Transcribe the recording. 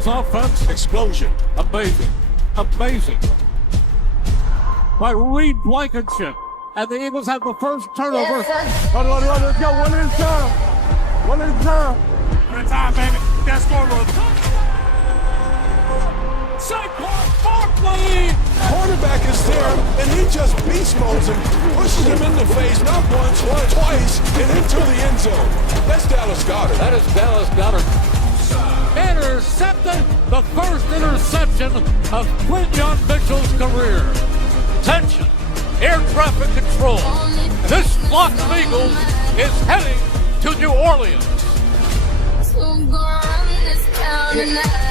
Eagles offense. Explosion. Amazing. Amazing. By Reed Blankenship. And the Eagles have the first turnover. Let's go. One at a time. One at a time. One at a time, baby. That scoreboard. Saquon Barkley. Quarterback is there, and he just beast modes him, pushes him in the face, not once, twice, and into the end zone. That's Dallas Goedert. That is Dallas Goedert. Intercepted, the first interception of Quinyon Mitchell's career. Tension, air traffic control. This flock of Eagles is heading to New Orleans. So go run this town tonight.